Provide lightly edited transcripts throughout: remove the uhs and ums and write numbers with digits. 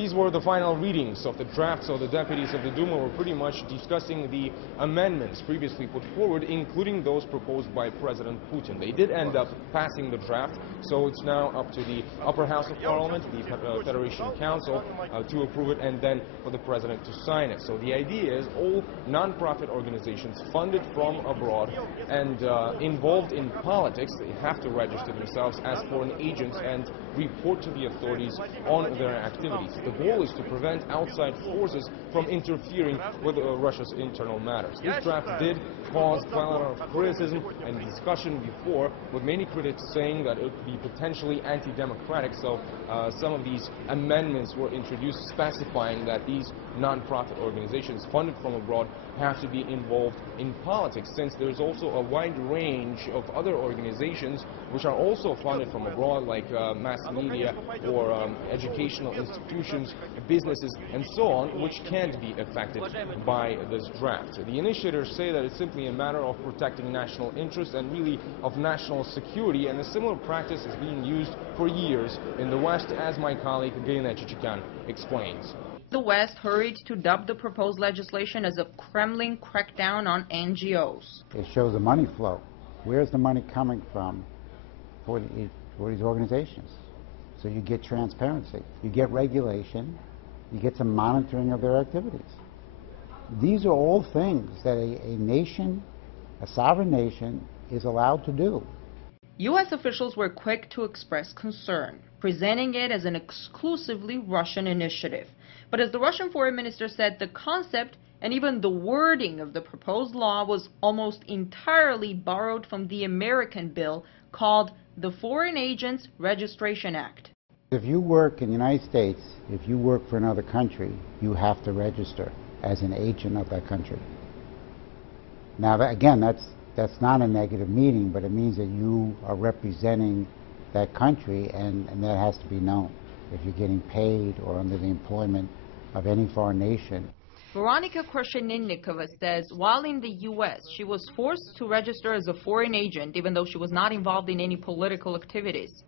these were the final readings of the draft, so the deputies of the Duma were pretty much discussing the amendments previously put forward, including those proposed by President Putin. They did end up passing the draft, so it's now up to the upper house of parliament, the Federation Council, to approve it, and then for the president to sign it. So the idea is all non-profit organizations funded from abroad and involved in politics, they have to register themselves as foreign agents and report to the authorities on their activities. The goal is to prevent outside forces from interfering with Russia's internal matters. This draft did cause quite a lot of criticism and discussion before, with many critics saying that it would be potentially anti-democratic, so some of these amendments were introduced specifying that these non-profit organizations funded from abroad have to be involved in politics, since there's also a wide range of other organizations which are also funded from abroad, like mass media or educational institutions, businesses, and so on, which can't be affected by this draft. The initiators say that it's simply a matter of protecting national interests and really of national security, and a similar practice is being used for years in the West, as my colleague Galina Chichikan explains. The West hurried to dub the proposed legislation as a Kremlin crackdown on NGOs. It shows the money flow. Where's the money coming from for these organizations? So you get transparency, you get regulation, you get some monitoring of their activities. These are all things that a nation, a sovereign nation, is allowed to do. U.S. officials were quick to express concern, presenting it as an exclusively Russian initiative. But as the Russian foreign minister said, the concept and even the wording of the proposed law was almost entirely borrowed from the American bill called the Foreign Agents Registration Act. If you work in the United States, if you work for another country, you have to register as an agent of that country. Now, that's not a negative meaning, but it means that you are representing that country, and that has to be known if you're getting paid or under the employment of any foreign nation. Veronika Krasheninnikova says while in the U.S., she was forced to register as a foreign agent even though she was not involved in any political activities.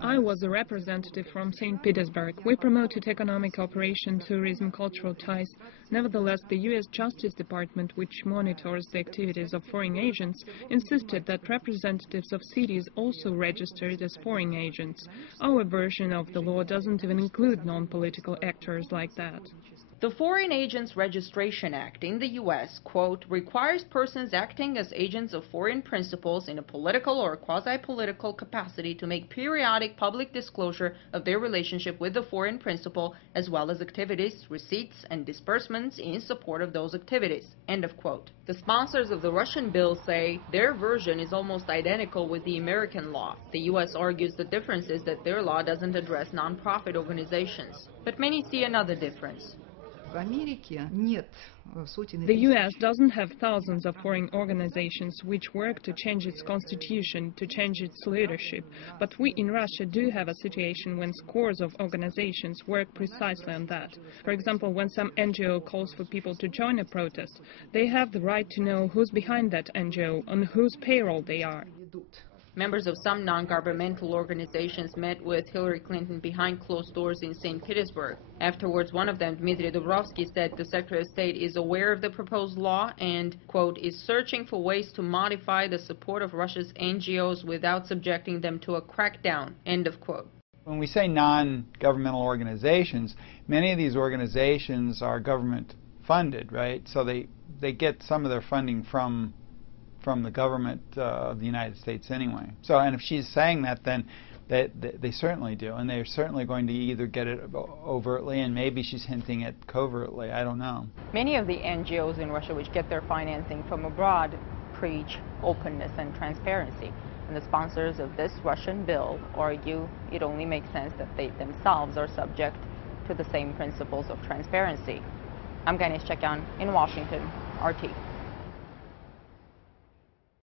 I was a representative from St. Petersburg. We promoted economic cooperation, tourism, cultural ties. Nevertheless, the U.S. Justice Department, which monitors the activities of foreign agents, insisted that representatives of cities also registered as foreign agents. Our version of the law doesn't even include non-political actors like that. The Foreign Agents Registration Act in the U.S., quote, requires persons acting as agents of foreign principals in a political or quasi-political capacity to make periodic public disclosure of their relationship with the foreign principal, as well as activities, receipts, and disbursements in support of those activities, end of quote. The sponsors of the Russian bill say their version is almost identical with the American law. The U.S. argues the difference is that their law doesn't address non-profit organizations. But many see another difference. The U.S. doesn't have thousands of foreign organizations which work to change its constitution, to change its leadership. But we in Russia do have a situation when scores of organizations work precisely on that. For example, when some NGO calls for people to join a protest, they have the right to know who's behind that NGO, on whose payroll they are. Members of some non-governmental organizations met with Hillary Clinton behind closed doors in St. Petersburg. Afterwards, one of them, Dmitry Dubrovsky, said the Secretary of State is aware of the proposed law and, quote, is searching for ways to modify the support of Russia's NGOs without subjecting them to a crackdown, end of quote. When we say non-governmental organizations, many of these organizations are government funded, right? So they get some of their funding from the government of the United States anyway. So, and if she's saying that, then they certainly do, and they're certainly going to either get it overtly, and maybe she's hinting at covertly, I don't know. Many of the NGOs in Russia which get their financing from abroad preach openness and transparency, and the sponsors of this Russian bill argue it only makes sense that they themselves are subject to the same principles of transparency. I'm Ganesh Chakyan in Washington, RT.